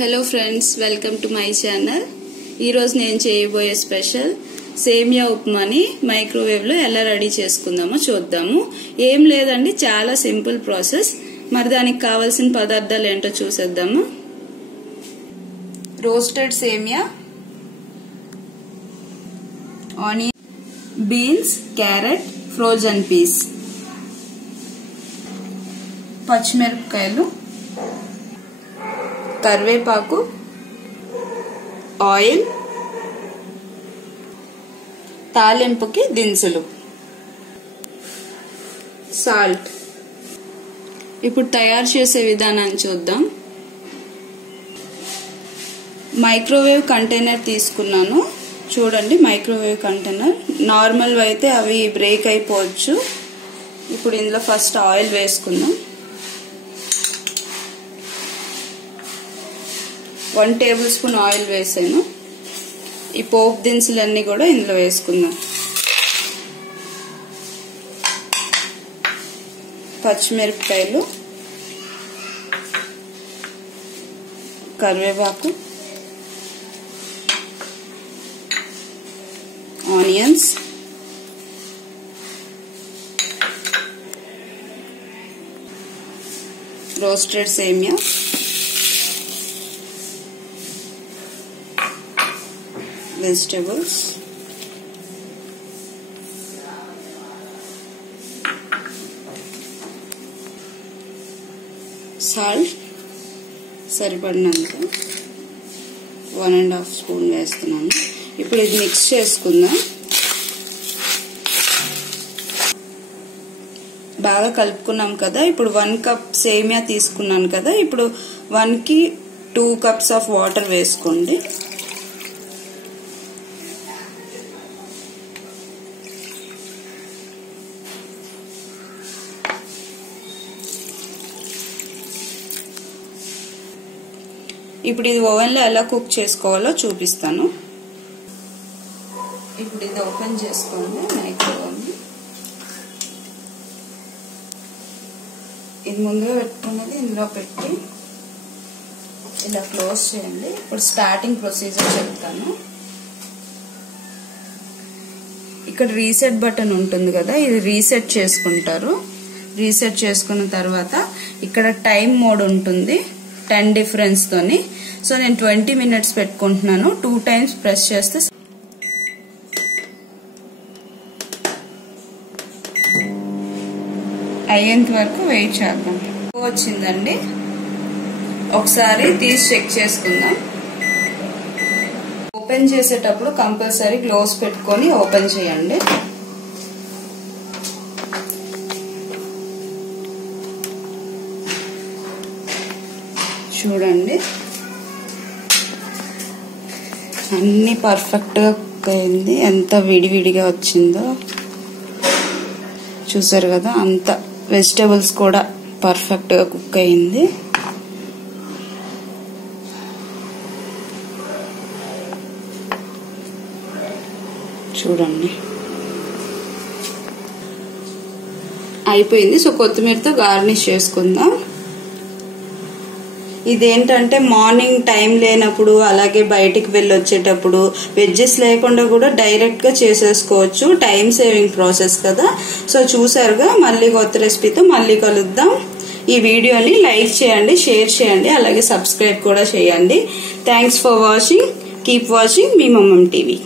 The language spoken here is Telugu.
Hello friends, welcome to my channel. ఈరోజు నేను చేయబోయే స్పెషల్ సేమియా ఉప్మాని మైక్రోవేవ్లో ఎలా రెడీ చేసుకుందామో చూద్దాము. ఏం లేదండి, చాలా సింపుల్ ప్రాసెస్. మరి దానికి కావాల్సిన పదార్థాలు ఏంటో చూసేద్దాము. రోస్టెడ్ సేమియా, onion, beans, carrot, frozen peas, పచ్చిమిరపకాయలు, కరివేపాకు, ఆయిల్, తాలింపుకి దినుసులు, సాల్ట్. ఇప్పుడు తయారు చేసే విధానాన్ని చూద్దాం. మైక్రోవేవ్ కంటైనర్ తీసుకున్నాను. చూడండి, మైక్రోవేవ్ కంటైనర్. నార్మల్ అయితే అవి బ్రేక్ అయిపోవచ్చు. ఇప్పుడు ఇందులో ఫస్ట్ ఆయిల్ వేసుకుందాం. 1 టేబుల్ స్పూన్ ఆయిల్ వేసాను. ఈ పోపు దినుసులన్నీ కూడా ఇందులో వేసుకుందాం. పచ్చిమిరపకాయలు, కరివేపాకు, ఆనియన్స్, రోస్టెడ్ సేమియా, vegetables, salt సరిపడినంత 1.5 స్పూన్ వేస్తున్నాను. ఇప్పుడు ఇది మిక్స్ చేసుకుందాం. బాగా కలుపుకున్నాం కదా. ఇప్పుడు 1 కప్ సేమియా తీసుకున్నాను కదా. ఇప్పుడు 1కి 2 కప్స్ ఆఫ్ వాటర్ వేసుకోండి. ఇప్పుడు ఇది ఓవెన్లో ఎలా కుక్ చేసుకోవాలో చూపిస్తాను. ఇప్పుడు ఇది ఓపెన్ చేసుకోండి. మైక్రోవేవ్ ఇది ముందుగా పెట్టుకున్నది ఇందులో పెట్టి ఇలా క్లోజ్ చేయండి. ఇప్పుడు స్టార్టింగ్ ప్రొసీజర్ చెప్తాను. ఇక్కడ రీసెట్ బటన్ ఉంటుంది కదా, ఇది రీసెట్ చేసుకుంటారు. రీసెట్ చేసుకున్న తర్వాత ఇక్కడ టైం మోడ్ ఉంటుంది 10 డిఫరెన్స్ తోని. సో నేను 20 మినిట్స్ పెట్టుకుంటున్నాను. 2 టైమ్స్ ప్రెస్ చేస్తే అయ్యేంత వరకు వెయిట్ చేద్దాం. వచ్చిందండి, ఒకసారి తీసి చెక్ చేసుకుందాం. ఓపెన్ చేసేటప్పుడు కంపల్సరీ గ్లోవ్స్ పెట్టుకొని ఓపెన్ చేయండి. చూడండి, అన్ని పర్ఫెక్ట్ గా కుక్ అయింది. ఎంత విడివిడిగా వచ్చిందో చూసారు కదా. అంత వెజిటేబుల్స్ కూడా పర్ఫెక్ట్ గా కుక్ అయింది. చూడండి, అయిపోయింది. సో కొత్తిమీరతో గార్నిష్ చేసుకుందాం. ఇదేంటంటే మార్నింగ్ టైం లేనప్పుడు, అలాగే బయటికి వెళ్ళి వచ్చేటప్పుడు వెజ్జెస్ లేకుండా కూడా డైరెక్ట్ గా చేసేసుకోవచ్చు. టైం సేవింగ్ ప్రాసెస్ కదా. సో చూసారుగా, మళ్ళీ కొత్త రెసిపీతో మళ్ళీ కలుద్దాం. ఈ వీడియోని లైక్ చేయండి, షేర్ చేయండి, అలాగే సబ్స్క్రైబ్ కూడా చేయండి. Thanks for watching. Keep watching మీ మమ్మమ్ టీవీ.